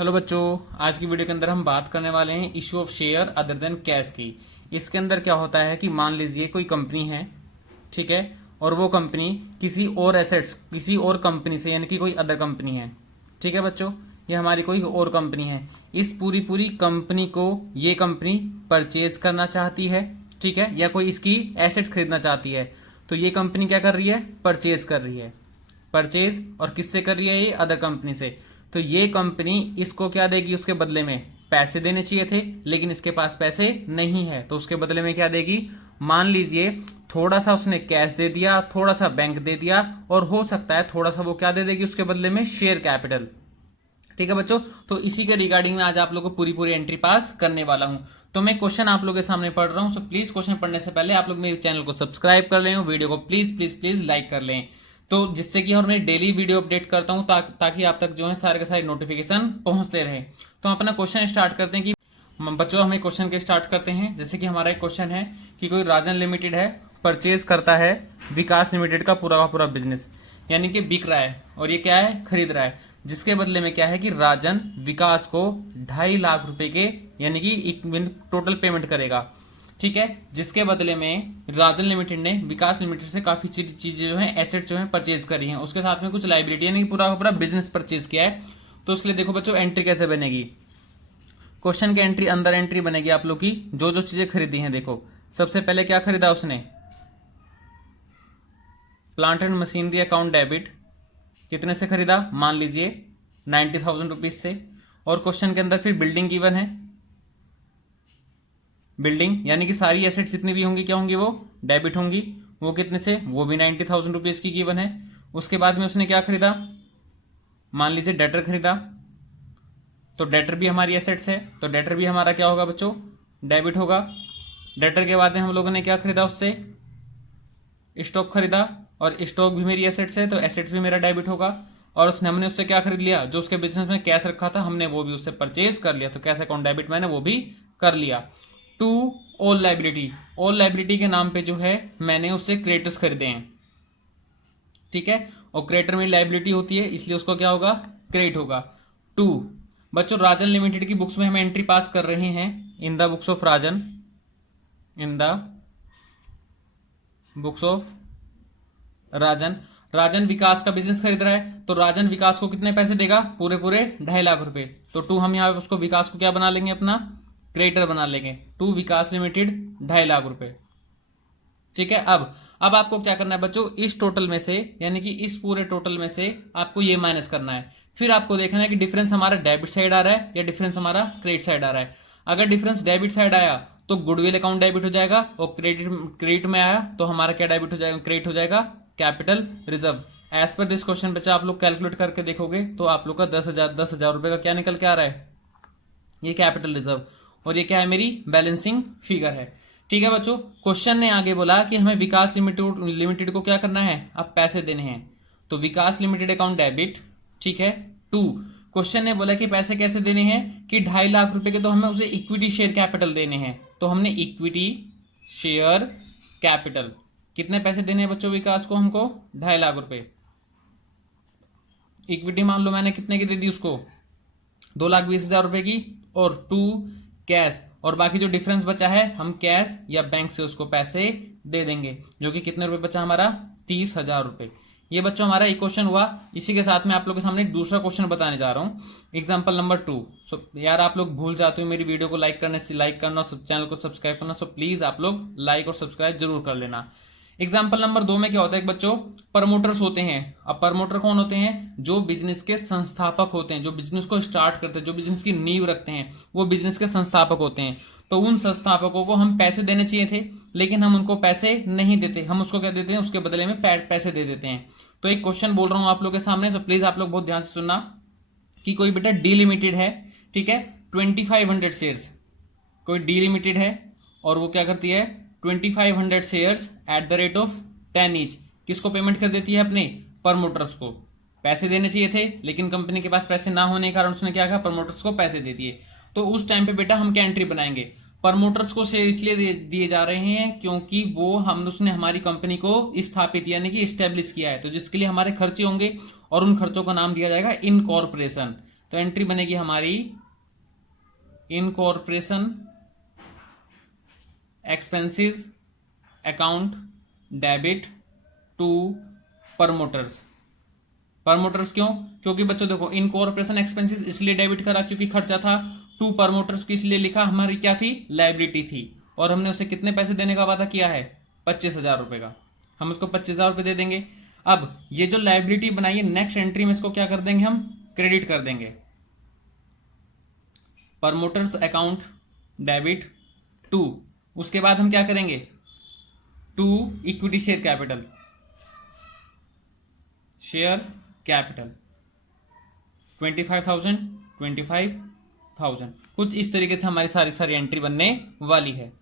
Hello बच्चों, आज की वीडियो के अंदर हम बात करने वाले हैं issue of share other than cash की। इसके अंदर क्या होता है कि मान लीजिए कोई कंपनी है, ठीक है, और वो कंपनी किसी और एसेट्स किसी और कंपनी से यानी कि कोई अदर कंपनी है, ठीक है बच्चों, ये हमारी कोई और कंपनी है। इस पूरी पूरी कंपनी को ये कंपनी परचेज करना चाहती है, ठीक है, या कोई इसकी एसेट्स खरीदना चाहती है। तो ये कंपनी क्या कर रही है? परचेज कर रही है। परचेज और किससे कर रही है? ये अदर कंपनी से। तो ये कंपनी इसको क्या देगी उसके बदले में? पैसे देने चाहिए थे, लेकिन इसके पास पैसे नहीं है, तो उसके बदले में क्या देगी? मान लीजिए थोड़ा सा उसने कैश दे दिया, थोड़ा सा बैंक दे दिया, और हो सकता है थोड़ा सा वो क्या दे देगी उसके बदले में? Share capital. ठीक है बच्चों, तो इसी के रिगार्डिंग में आज आप लोगों को पूरी पूरी एंट्री पास करने वाला हूं। तो मैं क्वेश्चन आप लोगों के सामने पढ़ रहा हूं, सो प्लीज क्वेश्चन पढ़ने से पहले आप लोग मेरे चैनल को सब्सक्राइब कर लें, वीडियो को प्लीज प्लीज प्लीज लाइक कर लें, तो जिससे कि और मैं डेली वीडियो अपडेट करता हूं ताकि आप तक जो है सारे के सारे नोटिफिकेशन पहुंचते रहे। तो हम अपना क्वेश्चन स्टार्ट करते हैं कि बच्चों हमें क्वेश्चन के स्टार्ट करते हैं। जैसे कि हमारा एक क्वेश्चन है कि कोई राजन लिमिटेड है, परचेज करता है विकास लिमिटेड का पूरा बिजनेस, यानी कि बिक रहा है, और ये क्या है? खरीद रहा है। जिसके बदले में क्या है कि राजन विकास को 2.5 लाख रुपए के यानी कि टोटल पेमेंट करेगा, ठीक है। जिसके बदले में राजन लिमिटेड ने विकास लिमिटेड से काफी चीजें जो है, एसेट जो है परचेज करी हैं, उसके साथ में कुछ लाइबिलिटी यानी कि पूरा बिजनेस परचेज किया है। तो उसके लिए देखो बच्चों एंट्री कैसे बनेगी। क्वेश्चन की एंट्री अंदर एंट्री बनेगी आप लोग की, जो जो चीजें खरीदी हैं। देखो सबसे पहले क्या खरीदा उसने? Plant and machinery account debit. कितने से खरीदा? मान लीजिए 90,000 रुपीज से। और क्वेश्चन के अंदर फिर बिल्डिंग गिवन है। बिल्डिंग यानी कि सारी एसेट जितनी भी होंगी क्या होंगी? वो डेबिट होंगी। वो कितने से? वो भी 90,000 रुपीज की गिवन है। उसके बाद में उसने क्या खरीदा? मान लीजिए डेटर खरीदा, तो डेटर भी हमारी एसेट्स है, तो डेटर भी हमारा क्या होगा बच्चों? डेबिट होगा। डेटर के बाद में हम लोगों ने क्या खरीदा उससे? स्टॉक खरीदा, और स्टॉक भी मेरी एसेट्स है, तो एसेट्स भी मेरा डेबिट होगा। और हमने उससे क्या खरीद लिया? जो उसके बिजनेस में कैश रखा था हमने वो भी उससे परचेज कर लिया, तो कैश अकाउंट डेबिट मैंने वो भी कर लिया। To all liability, all liability के नाम पे जो है मैंने उससे क्रेडिटर्स खरीदे हैं, ठीक है, और क्रेडिटर में लाइबिलिटी होती है, इसलिए उसको क्या होगा? क्रेडिट होगा। टू बच्चों राजन लिमिटेड की बुक्स में हम एंट्री पास कर रहे हैं, in the books of Rajan, in the books of Rajan. Rajan Vikas का बिजनेस खरीद रहा है, तो राजन विकास को कितने पैसे देगा? पूरे 2.5 लाख रुपए। तो टू हम यहां उसको विकास को क्या बना लेंगे? अपना क्रेडिटर बना लेंगे। टू विकास लिमिटेड 2.5 लाख रुपए, ठीक है। अब आपको क्या करना है बच्चों? इस टोटल में से यानी कि इस पूरे टोटल में से आपको ये माइनस करना है। फिर आपको देखना है कि डिफरेंस हमारा डेबिट साइड आ रहा है या डिफरेंस हमारा क्रेडिट साइड आ रहा है। अगर डिफरेंस डेबिट साइड आया तो गुडविल अकाउंट डेबिट हो जाएगा, और क्रेडिट में आया तो हमारा क्या डेबिट हो जाएगा? क्रेडिट हो जाएगा capital reserve. As per this question बच्चा आप लोग कैलकुलेट करके देखोगे तो आप लोग का 10,000 रुपए का क्या निकल के आ रहा है? ये कैपिटल रिजर्व, और ये क्या है? मेरी बैलेंसिंग फिगर है, ठीक है बच्चों। क्वेश्चन ने आगे बोला कि हमें विकास लिमिटेड को क्या करना है? अब पैसे देने हैं, तो विकास लिमिटेड अकाउंट डेबिट, ठीक है। टू क्वेश्चन ने बोला कि पैसे कैसे देने हैं? कि 2.5 लाख रुपए के, तो हमें उसे इक्विटी शेयर कैपिटल देने हैं, तो हमने इक्विटी शेयर कैपिटल कितने पैसे देने हैं बच्चों विकास को? हमको 2.5 लाख रुपए। इक्विटी मान लो मैंने कितने की दे दी उसको? 2,20,000 रुपए की, और टू कैश, और बाकी जो डिफरेंस बचा है हम कैश या बैंक से उसको पैसे दे देंगे, जो कि कितने रुपए बचा हमारा? 30,000 रुपए। ये बच्चों हमारा एक क्वेश्चन हुआ। इसी के साथ में आप लोगों के सामने एक दूसरा क्वेश्चन बताने जा रहा हूं, एग्जांपल नंबर 2। सो यार आप लोग भूल जाते हो मेरी वीडियो को लाइक करने से, लाइक करना, सब चैनल को सब्सक्राइब करना, सो प्लीज आप लोग लाइक और सब्सक्राइब जरूर कर लेना। एग्जाम्पल नंबर 2 में क्या होता है बच्चों? प्रमोटर्स होते हैं। अब प्रमोटर कौन होते हैं? जो बिजनेस के संस्थापक होते हैं, जो बिजनेस को स्टार्ट करते हैं, जो बिजनेस की नींव रखते हैं, वो बिजनेस के संस्थापक होते हैं। तो उन संस्थापकों को हम पैसे देने चाहिए थे, लेकिन हम उनको पैसे नहीं देते, हम उसको क्या देते हैं? उसके बदले में पैसे दे देते हैं। तो एक क्वेश्चन बोल रहा हूं आप लोग के सामने, सो प्लीज आप लोग बहुत ध्यान से सुनना कि कोई बेटा डी लिमिटेड है, ठीक है, 2500 शेयर्स, कोई डी लिमिटेड है और वो क्या करती है? 2500 shares at the rate of 10 each. किसको पेमेंट कर देती है? अपने प्रमोटर्स को। पैसे देने चाहिए थे, लेकिन कंपनी के पास पैसे ना होने के कारण उसने क्या कहा? प्रमोटर्स को पैसे दे दिए। तो उस टाइम पे बेटा हम क्या एंट्री बनाएंगे? प्रमोटर्स को शेयर इसलिए दिए जा रहे हैं क्योंकि वो उसने हमारी कंपनी को स्थापित यानी कि स्टेब्लिश किया है, तो जिसके लिए हमारे खर्चे होंगे, और उन खर्चों का नाम दिया जाएगा इनकॉर्पोरेशन। तो एंट्री बनेगी हमारी incorporation expenses account debit to promoters. Promoters क्यों? क्योंकि बच्चों देखो इनकॉर्पोरेशन एक्सपेंसेस इसलिए डेबिट करा क्योंकि खर्चा था। टू प्रमोटर्स की इसलिए लिखा, हमारी क्या थी, लायबिलिटी थी, और हमने उसे कितने पैसे देने का वादा किया है, 25,000 रुपए का। हम उसको 25,000 रुपए दे देंगे। अब ये जो लायबिलिटी बनाई है, नेक्स्ट एंट्री में इसको क्या कर देंगे, हम क्रेडिट कर देंगे। प्रमोटर्स अकाउंट डेबिट टू, उसके बाद हम क्या करेंगे, to equity share capital, share capital 25,000 25,000। कुछ इस तरीके से हमारी सारी एंट्री बनने वाली है।